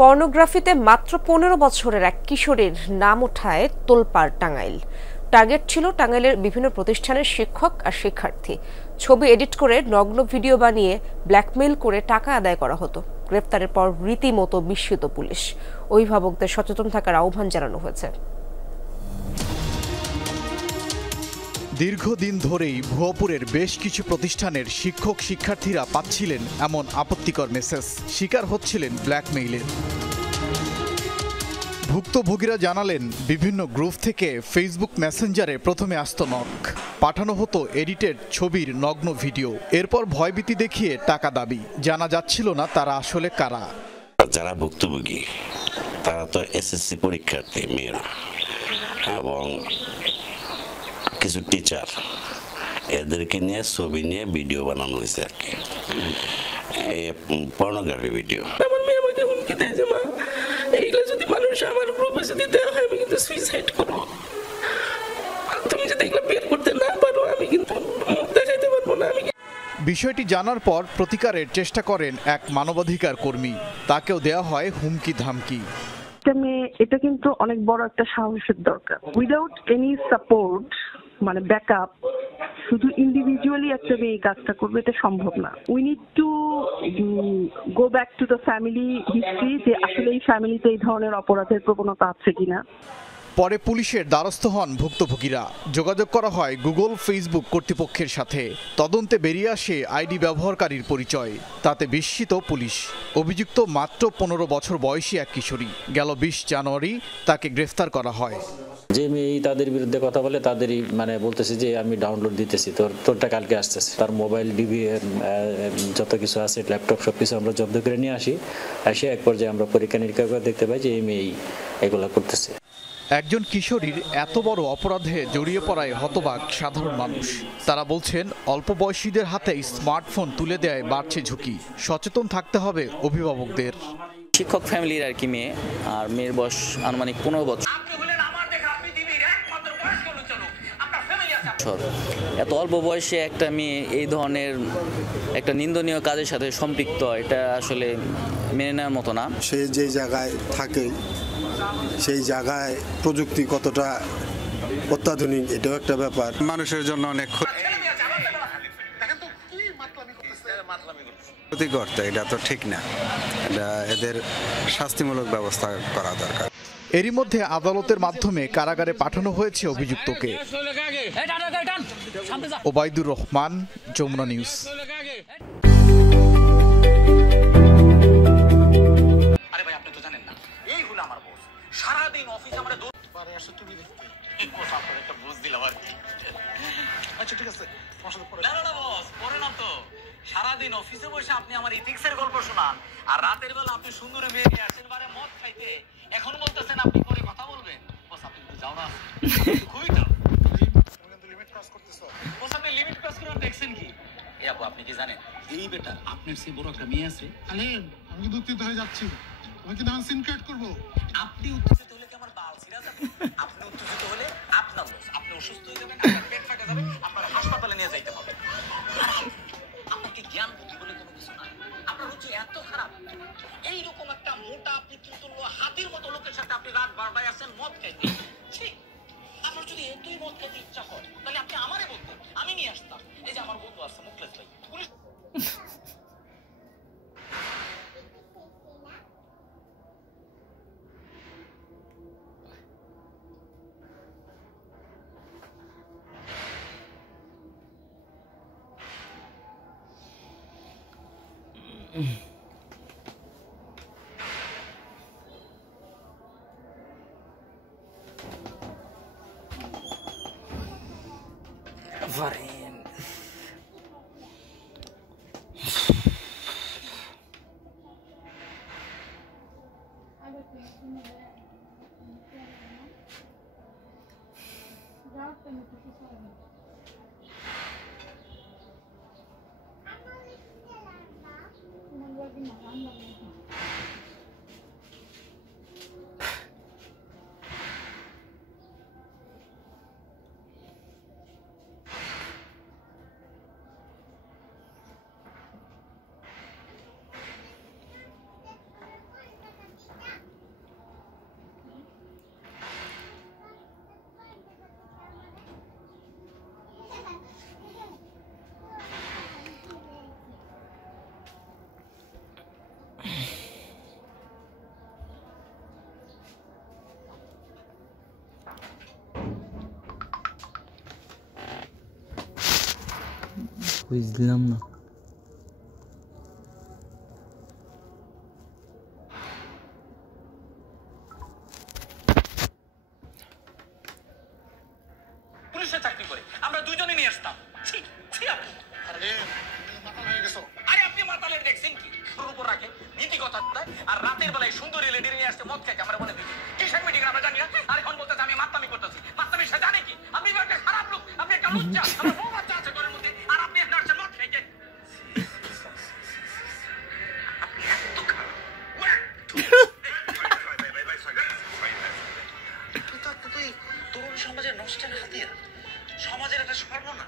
পর্নোগ্রাফিতে মাত্র ১৫ বছরের এক কিশোরীর নাম ওঠায় তোলপাড় টাঙ্গাইল। টার্গেট ছিল টাঙ্গাইলের বিভিন্ন প্রতিষ্ঠানের শিক্ষক আর শিক্ষার্থী। ছবি এডিট করে নগ্ন ভিডিও বানিয়ে ব্ল্যাকমেইল করে টাকা আদায় করা হতো। গ্রেপ্তারের পর রীতিমতো বিস্মিত পুলিশ। অভিভাবকদের সচেতন থাকার আহ্বান জানানো হয়েছে। দীর্ঘদিন ধরেই ভুয়াপুরের বেশ কিছু প্রতিষ্ঠানের শিক্ষক শিক্ষার্থীরা পাচ্ছিলেন এমন আপত্তিকর মেসেজ, শিকার হচ্ছিলেন ব্ল্যাকমেইলের। ভুক্তভোগীরা জানালেন, বিভিন্ন গ্রুপ থেকে ফেসবুক মেসেঞ্জারে প্রথমে আসতো নক, পাঠানো হতো এডিটেড ছবির নগ্ন ভিডিও, এরপর ভয়ভীতি দেখিয়ে টাকা দাবি। জানা যাচ্ছিল না তারা আসলে কারা। যারা ভুক্তভোগী তারা তো এসএসসি পরীক্ষার্থী মেয়েরা এবং কিছু টিচার, এদেরকে নিয়ে ছবি নিয়ে ভিডিও বানানো হয়েছে আর কি, পর্নোগ্রাফি ভিডিও। আমার মেয়ে আমাকে হুমকি দেয় যে মা, এইগুলো যদি মানুষ আমার গ্রুপে যদি দেওয়া হয় আমি কিন্তু সুইসাইড করবো, তুমি যদি এগুলো বের করতে না পারো আমি কিন্তু মুখ দেখাইতে পারবো না। বিষয়টি জানার পর প্রতিকারের চেষ্টা করেন এক মানবাধিকার কর্মী, তাকেও দেওয়া হয় হুমকি ধামকি। এটা কিন্তু অনেক বড় একটা সাহসের দরকার। উইদাউট এনি সাপোর্ট মানে ব্যাকআপ, শুধু ইন্ডিভিজুয়ালি একটা মেয়ে এই কাজটা করবে, এটা সম্ভব না। We need to go back to the family history, যে আসলে এই ফ্যামিলিতে এই ধরনের অপরাধের প্রবণতা আছে কিনা। পরে পুলিশের দ্বারস্থ হন ভুক্তভোগীরা। যোগাযোগ করা হয় গুগল, ফেসবুক কর্তৃপক্ষের সাথে। তদন্তে বেরিয়ে আসে আইডি ব্যবহারকারীর পরিচয়। তাতে বিস্মিত পুলিশ। অভিযুক্ত মাত্র ১৫ বছর বয়সী এক কিশোরী। গেল ২০ জানুয়ারি তাকে গ্রেফতার করা হয়। যে মেয়ে তাদের বিরুদ্ধে কথা বলে তাদেরই বলতেছে যে আমি ডাউনলোড দিতেছি, তোরটা কালকে আসতেছে। তার মোবাইল, ডিবি, যত কিছু আছে, ল্যাপটপ, সবকিছু আমরা জব্দ করে নিয়ে আসি। এসে এক পর্যায়ে আমরা পরীক্ষা নিরীক্ষা করে দেখতে পাই যে এই মেয়ে এগুলা করতেছে। একজন কিশোরীর এত বড় অপরাধে জড়িয়ে পড়ায় হতবাক সাধারণ মানুষ। তারা বলছেন, অল্প বয়সীদের হাতে স্মার্টফোন তুলে দেয় বাড়ছে ঝুঁকি। সচেতন থাকতে হবে অভিভাবকদের। শিক্ষক ফ্যামিলির আর কি মেয়ে, আর মেয়ের বয়স আনুমানিক ১৫ বছর। এত অল্প বয়সে একটা মেয়ে এই ধরনের একটা নিন্দনীয় কাজের সাথে সম্পৃক্ত, এটা আসলে মেনে নেওয়ার মতো না। সে যে জায়গায় থাকে সেই জায়গায় প্রযুক্তি কতটা অত্যাধুনিক, এটাও একটা ব্যাপার। মানুষের জন্য অনেক ক্ষতিকর, এটা তো ঠিক না। এদের শাস্তিমূলক ব্যবস্থা করা দরকার। এরই মধ্যে আদালতের মাধ্যমে কারাগারে পাঠানো হয়েছে অভিযুক্তকে। ওবায়দুর রহমান, যমুনা নিউজ। সারাদিন অফিসে আমরা পারে আসো, তুমি দেখতে একটা বুঝ দিলাম আর কি। আচ্ছা ঠিক আছে, না বস পরে না তো। সারাদিন অফিসে বসে আপনি আমার ইথিক্সের গল্প শোনান, আর রাতের বেলা আপনি সুন্দরী মেয়ে নিয়ে আসেন বারে মদ খাইতে, এখন বলতেছেন আপনি পরে কথা বলবেন। বস আপনি কিন্তু যাও না, খুবই যাও, তুমি কিন্তু লিমিট ক্রস করতেছো। বস আপনি লিমিট ক্রস করে দেখছেন কি? এ আপু আপনি কি জানেন, এই বেটা আপনার সেই বড় একটা মেয়ে আছে। আলেম আমি কিন্তু উত্তেজিত হয়ে যাচ্ছি, আমি কি ডান্স ইনকাট করব? আপনি উত্তেজিত হলে কি আমার বাল ছিঁড়া যাবে? আপনি উত্তেজিত হলে আপনার লস, আপনি অসুস্থ হয়ে যাবেন, আপনার পেট ফাটা যাবে, আপনার হাসপাতালে নিয়ে যাইতে হবে। আপনার কি জ্ঞান বুদ্ধি বলে কোনো কিছু নাই? আপনার হচ্ছে এত খারাপ, এইরকম একটা মোটা পিতৃতুল্য হাতির মতো লোকের সাথে আপনি রাত 12টায় আসেন মদ খাইতে। আপনার যদি এতই মদ খেতে ইচ্ছা হয় তাহলে আপনি আমারে বলতেন, আমি নিয়ে আসতাম। এই যে আমার বন্ধু আছে মুখলেস ভাই, পুলিশ বুঝলাম না। পুলিশের চাকরি করে আমরা দুইজনে নিয়ে আসতাম। আরে আপনি মাতালের দেখছেন কি? উপর রাখে নীতি কথা আর রাতের বেলায় সুন্দরী লেডি নিয়ে আসতে মদ খাইতে আমরা বলে দিই কিসের মিটিং আমরা জানি না। আর এখন বলতেছে আমি মাতামি করতেছি। মাতামি সে জানে কি? আপনি একটা খারাপ লোক, আপনি একটা লুচ্চা, আমার বউ বাচ্চা আছে ঘরের মধ্যে আর আপনি একটা আসছে মদ খাইতে। তরুণ সমাজের নষ্টের হাতিয়ার, সমাজের একটা সর্বনাশ।